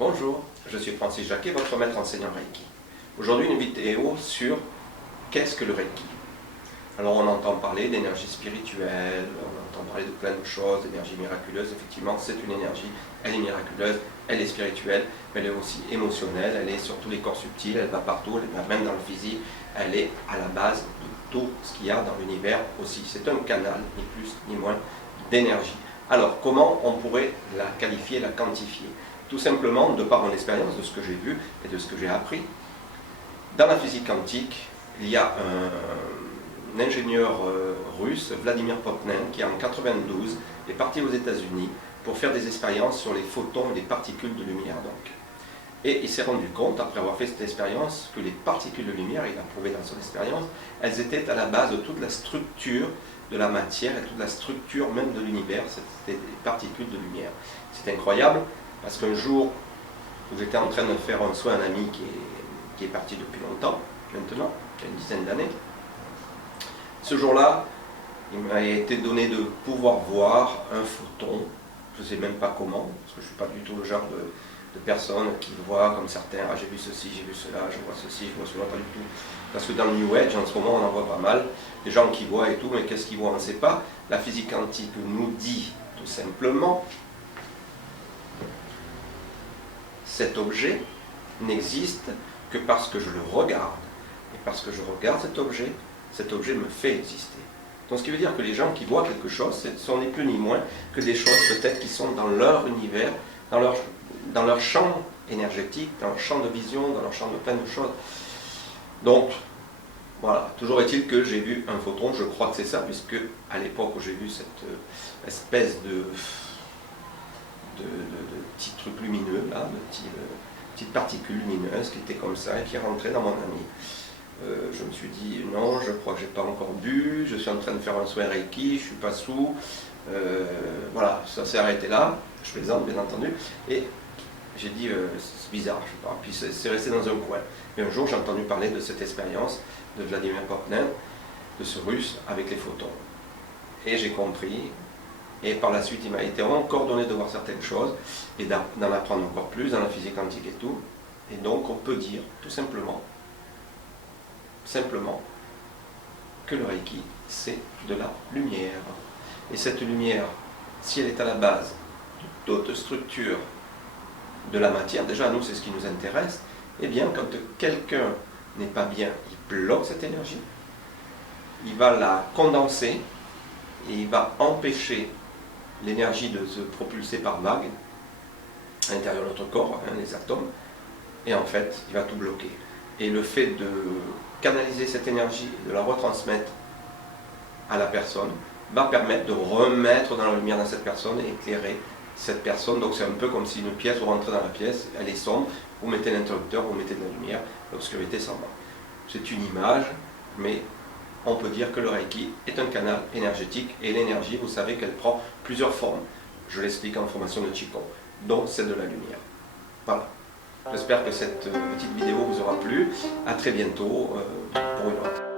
Bonjour, je suis Francis Jacquet, votre maître enseignant Reiki. Aujourd'hui une vidéo sur qu'est-ce que le Reiki. Alors on entend parler d'énergie spirituelle, on entend parler de plein de choses, d'énergie miraculeuse. Effectivement c'est une énergie, elle est miraculeuse, elle est spirituelle, mais elle est aussi émotionnelle, elle est sur tous les corps subtils, elle va partout, elle va même dans le physique, elle est à la base de tout ce qu'il y a dans l'univers aussi. C'est un canal, ni plus ni moins, d'énergie. Alors comment on pourrait la qualifier, la quantifier? Tout simplement de par mon expérience, de ce que j'ai vu et de ce que j'ai appris. Dans la physique quantique, il y a un ingénieur russe, Vladimir Popnin, qui en 92 est parti aux États-Unis pour faire des expériences sur les photons et les particules de lumière. Donc. Et il s'est rendu compte, après avoir fait cette expérience, que les particules de lumière, il a prouvé dans son expérience, elles étaient à la base de toute la structure de la matière et toute la structure même de l'univers, c'était des particules de lumière. C'est incroyable. Parce qu'un jour où j'étais en train de faire un soin à un ami qui est parti depuis longtemps, maintenant, il y a une dizaine d'années, ce jour-là, il m'a été donné de pouvoir voir un photon, je ne sais même pas comment, parce que je ne suis pas du tout le genre de personne qui voit comme certains, ah j'ai vu ceci, j'ai vu cela, je vois ceci, je vois cela, pas du tout. Parce que dans le New Age, en ce moment, on en voit pas mal, des gens qui voient et tout, mais qu'est-ce qu'ils voient, on ne sait pas. La physique quantique nous dit tout simplement cet objet n'existe que parce que je le regarde. Et parce que je regarde cet objet me fait exister. Donc ce qui veut dire que les gens qui voient quelque chose, ce sont ni plus ni moins que des choses peut-être qui sont dans leur univers, dans leur champ énergétique, dans leur champ de vision, dans leur champ de plein de choses. Donc, voilà, toujours est-il que j'ai vu un photon, je crois que c'est ça, puisque à l'époque où j'ai vu cette espèce de petits trucs lumineux, là, de petites particules lumineuses qui étaient comme ça et qui rentraient dans mon ami. Je me suis dit non, je crois que j'ai pas encore bu, je suis en train de faire un soin Reiki, je suis pas sous. Voilà, ça s'est arrêté là, je plaisante bien entendu, et j'ai dit c'est bizarre, je sais pas, puis c'est resté dans un coin. Et un jour j'ai entendu parler de cette expérience de Vladimir Popnin, de ce russe avec les photons. Et j'ai compris. Et par la suite, il m'a été encore donné de voir certaines choses et d'en apprendre encore plus dans la physique quantique et tout. Et donc, on peut dire, tout simplement, que le Reiki, c'est de la lumière. Et cette lumière, si elle est à la base de toute structure de la matière, déjà, nous, c'est ce qui nous intéresse, eh bien, quand quelqu'un n'est pas bien, il bloque cette énergie, il va la condenser et il va empêcher l'énergie de se propulser par vague à l'intérieur de notre corps, hein, les atomes, et en fait, il va tout bloquer. Et le fait de canaliser cette énergie, de la retransmettre à la personne, va permettre de remettre dans la lumière dans cette personne et éclairer cette personne. Donc c'est un peu comme si une pièce, vous rentrez dans la pièce, elle est sombre, vous mettez l'interrupteur, vous mettez de la lumière, l'obscurité s'en va. C'est une image, mais on peut dire que le Reiki est un canal énergétique et l'énergie, vous savez qu'elle prend plusieurs formes. Je l'explique en formation de Qigong, dont celle de la lumière. Voilà. J'espère que cette petite vidéo vous aura plu. À très bientôt pour une autre.